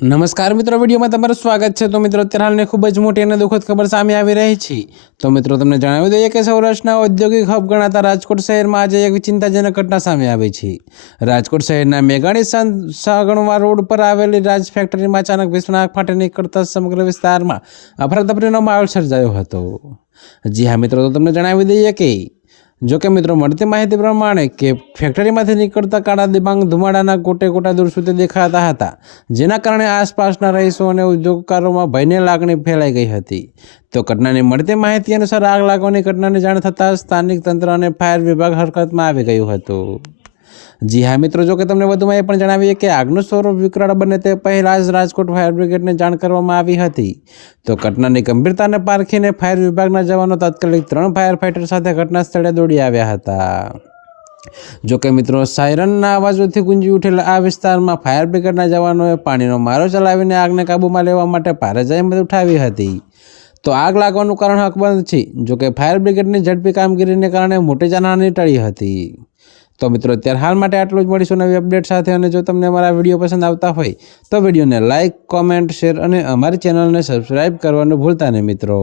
નમસ્કાર મિત્રો, વિડીયોમાં તમારું સ્વાગત છે। તો મિત્રો, અત્યારે હાલની ખૂબ જ મોટી અને દુઃખદ ખબર સામે આવી રહી છે। તો મિત્રો, તમને જણાવી દઈએ કે સૌરાષ્ટ્રના ઔદ્યોગિક હબ ગણાતા રાજકોટ શહેરમાં આજે એક ચિંતાજનક ઘટના સામે આવી છે। રાજકોટ શહેરના મેઘાણી સાગણવા રોડ પર આવેલી રાજ ફેક્ટરીમાં અચાનક ભીષણ આગ ફાટી નીકળતા સમગ્ર વિસ્તારમાં અફરાતફરીનો માહોલ સર્જાયો હતો। જી હા મિત્રો, તો તમને જણાવી દઈએ કે જો કે મિત્રો, મળતી માહિતી પ્રમાણે કે ફેક્ટરીમાંથી નીકળતા કાળા દિબાંગ ધુમાડાના ગોટે ગોટા દૂર સુધી દેખાતા હતા, જેના કારણે આસપાસના રહીશો અને ઉદ્યોગકારોમાં ભયની લાગણી ફેલાઈ ગઈ હતી। તો ઘટનાની મળતી માહિતી અનુસાર આગ લાગવાની ઘટનાની જાણ થતાં સ્થાનિક તંત્ર અને ફાયર વિભાગ હરકતમાં આવી ગયું હતું। જી હા મિત્રો, જો કે તમને વધુમાં એ પણ જણાવીએ કે આગનું સ્વરૂપ વિકરાળ બને તે પહેલાં જ રાજકોટ ફાયર બ્રિગેડને જાણ કરવામાં આવી હતી। તો ઘટનાની ગંભીરતાને પારખીને ફાયર વિભાગના જવાનો તાત્કાલિક 3 ફાયર ફાઇટર સાથે ઘટના સ્થળે દોડી આવ્યા હતા। જો કે મિત્રો, સાયરનના અવાજોથી ગુંજી ઉઠેલા આ વિસ્તારમાં ફાયર બ્રિગેડના જવાનોએ પાણીનો મારો ચલાવીને આગને કાબૂમાં લેવા માટે ભારે જહેમત ઉઠાવી હતી। તો આગ લાગવાનું કારણ અકબંધ છે। જો કે ફાયર બ્રિગેડની ઝડપી કામગીરીને કારણે મોટી જાનહાનિ ટળી હતી। તો મિત્રો, અત્યારે હાલ માટે આટલું જ। મળીશું નવી અપડેટ સાથે। અને જો તમને અમારા વિડીયો પસંદ આવતા હોય તો વિડીયોને લાઇક, કોમેન્ટ, શેર અને અમારી ચેનલને સબસ્ક્રાઈબ કરવાનું ભૂલતા નહીં મિત્રો।